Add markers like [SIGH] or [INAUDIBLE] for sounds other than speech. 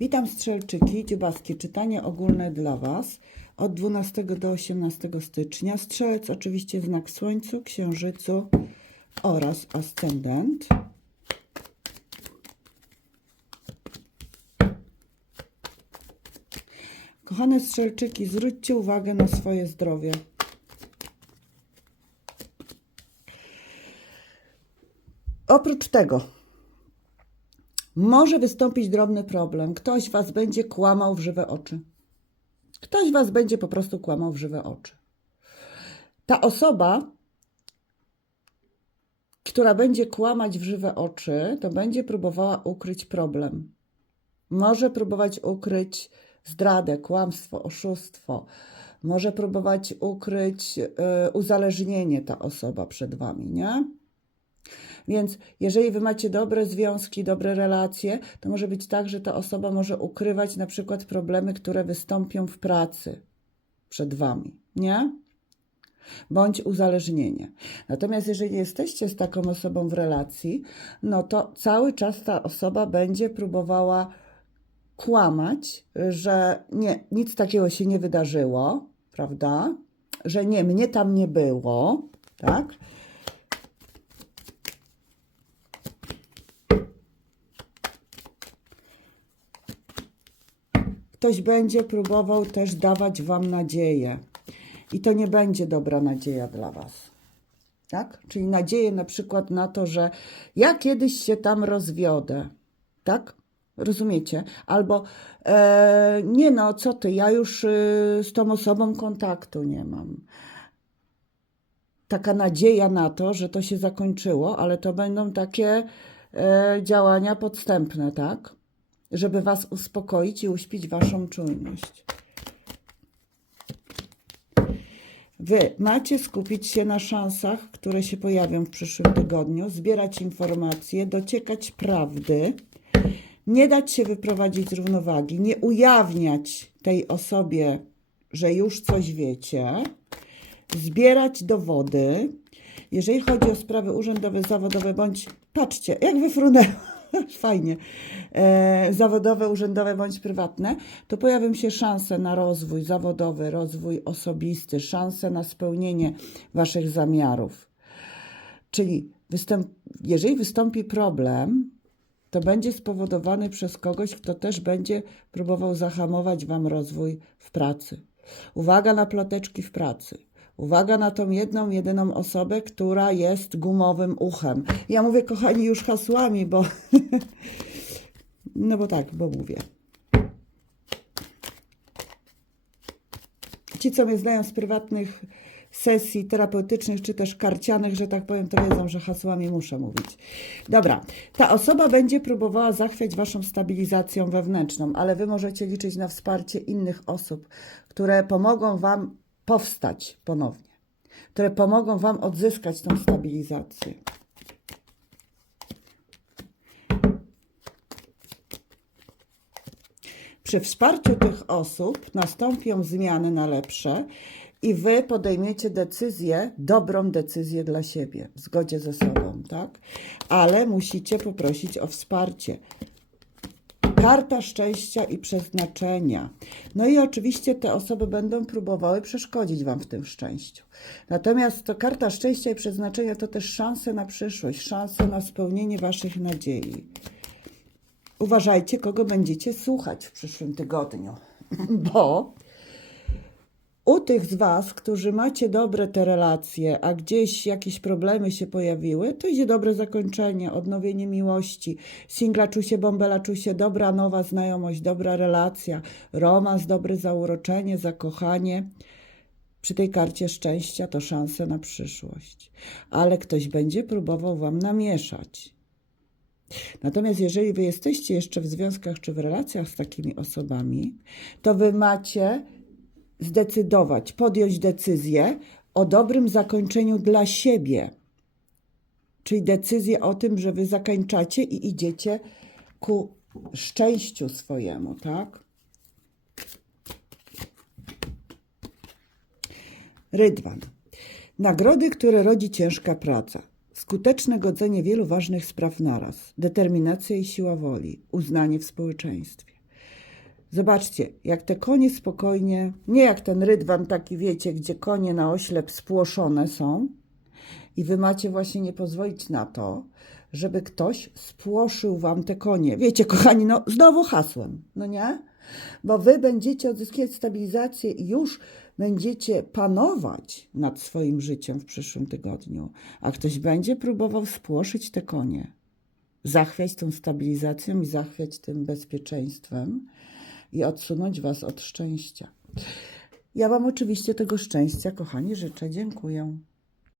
Witam strzelczyki, dziubaskie czytanie ogólne dla Was od 12 do 18 stycznia. Strzelec oczywiście znak Słońcu, Księżycu oraz ascendent. Kochane strzelczyki, zwróćcie uwagę na swoje zdrowie. Oprócz tego, może wystąpić drobny problem. Ktoś was będzie kłamał w żywe oczy. Ktoś was będzie po prostu kłamał w żywe oczy. Ta osoba, która będzie kłamać w żywe oczy, to będzie próbowała ukryć problem. Może próbować ukryć zdradę, kłamstwo, oszustwo. Może próbować ukryć y, uzależnienie ta osoba przed wami, nie? Więc jeżeli wy macie dobre związki, dobre relacje, to może być tak, że ta osoba może ukrywać na przykład problemy, które wystąpią w pracy przed wami, nie? Bądź uzależnienie. Natomiast jeżeli jesteście z taką osobą w relacji, no to cały czas ta osoba będzie próbowała kłamać, że nie, nic takiego się nie wydarzyło, prawda? Że nie, mnie tam nie było, tak? Ktoś będzie próbował też dawać Wam nadzieję. I to nie będzie dobra nadzieja dla Was. Tak? Czyli nadzieję na przykład na to, że ja kiedyś się tam rozwiodę. Tak? Rozumiecie? Albo e, nie no, co ty, ja już y, z tą osobą kontaktu nie mam. Taka nadzieja na to, że to się zakończyło, ale to będą takie e, działania podstępne, tak? Żeby Was uspokoić i uśpić Waszą czujność. Wy macie skupić się na szansach, które się pojawią w przyszłym tygodniu, zbierać informacje, dociekać prawdy, nie dać się wyprowadzić z równowagi, nie ujawniać tej osobie, że już coś wiecie, zbierać dowody. Jeżeli chodzi o sprawy urzędowe, zawodowe, bądź patrzcie, jak wyfrunęło [LAUGHS] fajnie, e, zawodowe, urzędowe bądź prywatne, to pojawią się szanse na rozwój zawodowy, rozwój osobisty, szanse na spełnienie Waszych zamiarów. Czyli występ, jeżeli wystąpi problem, to będzie spowodowany przez kogoś, kto też będzie próbował zahamować Wam rozwój w pracy. Uwaga na ploteczki w pracy. Uwaga na tą jedną, jedyną osobę, która jest gumowym uchem. Ja mówię, kochani, już hasłami, bo. [LAUGHS] no bo tak, bo mówię. Ci, co mnie znają z prywatnych sesji terapeutycznych, czy też karcianych, że tak powiem, to wiedzą, że hasłami muszę mówić. Dobra, ta osoba będzie próbowała zachwiać Waszą stabilizacją wewnętrzną, ale Wy możecie liczyć na wsparcie innych osób, które pomogą Wam powstać ponownie, które pomogą Wam odzyskać tą stabilizację. Przy wsparciu tych osób nastąpią zmiany na lepsze i Wy podejmiecie decyzję, dobrą decyzję dla siebie, w zgodzie ze sobą, tak? Ale musicie poprosić o wsparcie. Karta szczęścia i przeznaczenia. No i oczywiście te osoby będą próbowały przeszkodzić Wam w tym szczęściu. Natomiast to karta szczęścia i przeznaczenia to też szanse na przyszłość, szanse na spełnienie Waszych nadziei. Uważajcie, kogo będziecie słuchać w przyszłym tygodniu, [LAUGHS] bo u tych z Was, którzy macie dobre te relacje, a gdzieś jakieś problemy się pojawiły, to idzie dobre zakończenie, odnowienie miłości. Singla się, bombela się, dobra nowa znajomość, dobra relacja, romans, dobre zauroczenie, zakochanie. Przy tej karcie szczęścia to szanse na przyszłość. Ale ktoś będzie próbował Wam namieszać. Natomiast jeżeli Wy jesteście jeszcze w związkach czy w relacjach z takimi osobami, to Wy macie zdecydować, podjąć decyzję o dobrym zakończeniu dla siebie. Czyli decyzję o tym, że wy zakończacie i idziecie ku szczęściu swojemu, tak? Rydwan. Nagrody, które rodzi ciężka praca. Skuteczne godzenie wielu ważnych spraw naraz. Determinacja i siła woli. Uznanie w społeczeństwie. Zobaczcie, jak te konie spokojnie, nie jak ten rydwan taki, wiecie, gdzie konie na oślep spłoszone są i wy macie właśnie nie pozwolić na to, żeby ktoś spłoszył wam te konie. Wiecie, kochani, no znowu hasłem, no nie? Bo wy będziecie odzyskiwać stabilizację i już będziecie panować nad swoim życiem w przyszłym tygodniu, a ktoś będzie próbował spłoszyć te konie zachwiać tą stabilizacją i zachwiać tym bezpieczeństwem i odsunąć Was od szczęścia. Ja Wam oczywiście tego szczęścia, kochani, życzę. Dziękuję.